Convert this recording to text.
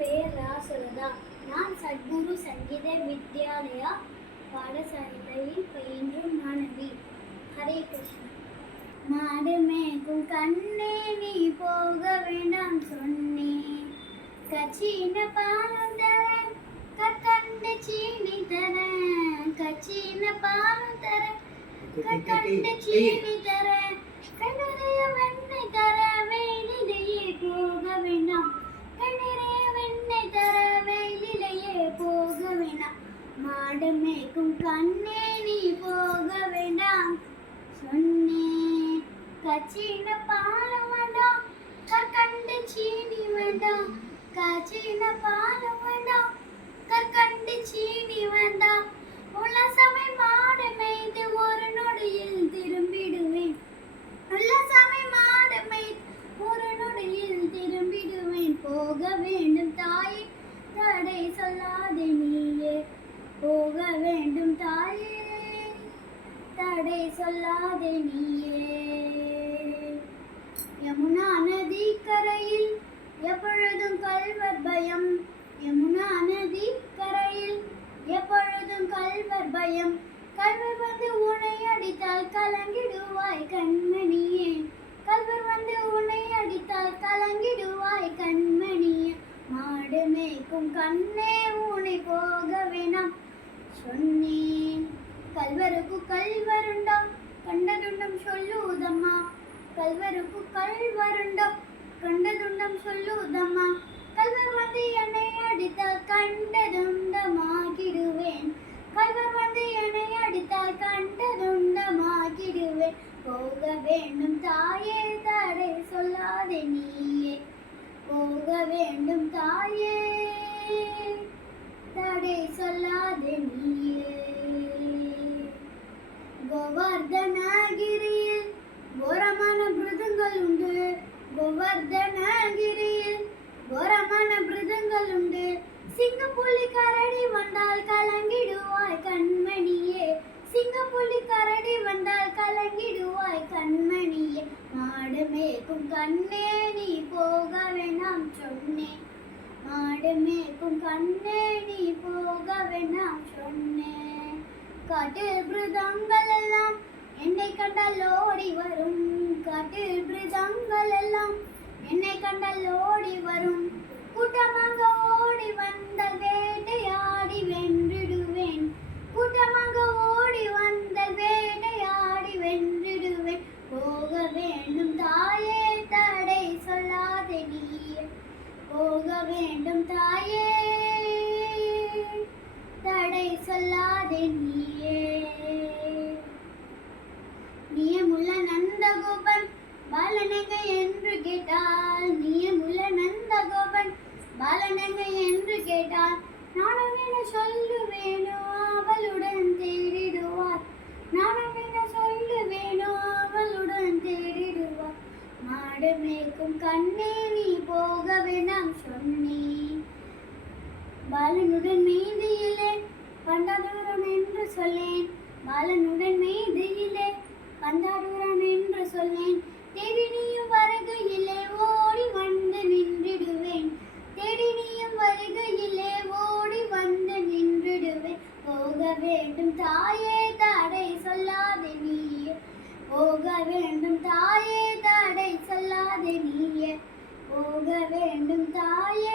பெயர் ராசுலதா. நான் சத்குரு சங்கீத வித்யாலயா பாடசாலையில் பயின்றும் மாணவி. ஹரே கிருஷ்ணா. மாடு மேய்க்கும் கண்ணே நீ போக வேண்டாம் சொன்னேன். கச்சின பாலும் தரேன், கற்கண்டு சீனி தரேன். கச்சின பாலும் தரேன், கற்கண்டு சீனி தரேன். கண்ணறைய வெண்ணெய் தர வெயிலிலேயே போக வேண்டாம். கண்ணறைய வெண்ணெய் தர வெயிலிலேயே போக வேண்டாம். மாடு மேய்க்கும் கண்ணே நீ போக வேண்டாம் சொன்னேன். கச்சின பாலும் வேண்டாம், கற்கண்டு சீனி வேண்டாம். கச்சின பாலும் வேண்டாம், கற்கண்டு சீனி வேண்டாம். உலசமை மாடு மேய்த்து ஒரு நொடியில் திரும்பிடுவேன். உலசமை மாடு மேய்த்து ஒரு நொடியில் திரும்பிடுவேன். போக வேண்டும் தாயே, தடை சொல்லாதே நீயே. போக வேண்டும் தாயே, தடை சொல்லாதே நீயே. யமுனா நதி கரையில் எப்பொழுதும் கல்வர் பயம். யமுனா நதி கரையில் எப்பொழுதும் கல்வர் பயம். கல்வர் வந்து உன்னை அடித்தால் கலங்கிடுவாய் கண்மணியே. கல்வர் வந்து உன்னை அடித்தால் கலங்கிடுவாய் கண்மணியே. மாடு மேய்க்கும் கண்ணே உன்னை போக வேணாம் சொன்னேன். கல்வருக்கு கல்வருண்டா கண்டதுண்டம் சொல்லுதம்மா. கல்வருக்கு கல்வருண்டா கண்டதுண்டம் சொல்லுதம்மா. கல்வர் வந்து என்னை அடித்தால் கண்டதுண்டமாகிடுவேன். கல்வர் வந்து என்னை அடித்தால் கண்டதுண்டமாகிடுவேன். போக வேண்டும் தாயே, தடை சொல்லாதே நீயே. போக வேண்டும் தாயே, தடை சொல்லாதே நீயே. கோவர்தனகிரியில் கோரமான மிருதங்கள் உண்டு. கோவர்தனகிரியில் கோரமான மிருதங்கள் உண்டு. சிங்கப்புலி கரடி வந்தால் கலங்கிடுவாய் கண்மணியே. சிங்கப்புலி கரடி வந்தால் கலங்கிடுவாய் கண்மணியே. மாடு மேய்க்கும் கண்ணே நீ போக வேணாம் சொன்னேன். மாடு மேய்க்கும் கண்ணே நீ போக வேணாம் சொன்னேன். காட்டில் மிருதங்கள் எல்லாம் என்னை கண்டால் ஓடி வரும். காட்டில் மிருதங்கள் எல்லாம் என்னை கண்டால் ஓடி வரும். கூட்டமாக ஓடி வந்த வேட்டையாடி வென்றிடுவேன். கூட்டமாக ஓடி வந்த வேட்டையாடி வென்றிடுவேன். போக வேண்டும் தாயே, தடை சொல்லாதே நீயே. போக வேண்டும் தாயே, தடை சொல்லாதே நீயே. நியமுள்ள நந்தகோபன் பாலனங்க என்று கேட்டால். நியமுள்ள நந்தகோபன் பாலனங்க என்று கேட்டால். நானும் என்ன சொல்லுவேனோ அவளுடன் தேடிடுவார். நானும் என்ன சொல்லுவேனோ அவளுடன் தேடிடுவார். மாடு மேய்க்கும் கண்ணே நீ போக வேணாம் சொன்னேன். பாலனுடன் மீதியிலே பண்டாதூரம் என்று சொல்லேன். பாலனுடன் மீதியிலே பண்டாதூரம் என்று சொல்லேன். தேடி நீயும் வருகையிலே ஓடி வந்து நின்றிடுவேன். தேடி நீயும் வருகையிலே ஓடி வந்து நின்றிடுவேன். போக வேண்டும் தாயே, தடை சொல்லாதே நீயே. போக வேண்டும் தாயே, தடை சொல்லாதே நீயே. போக வேண்டும் தாயே.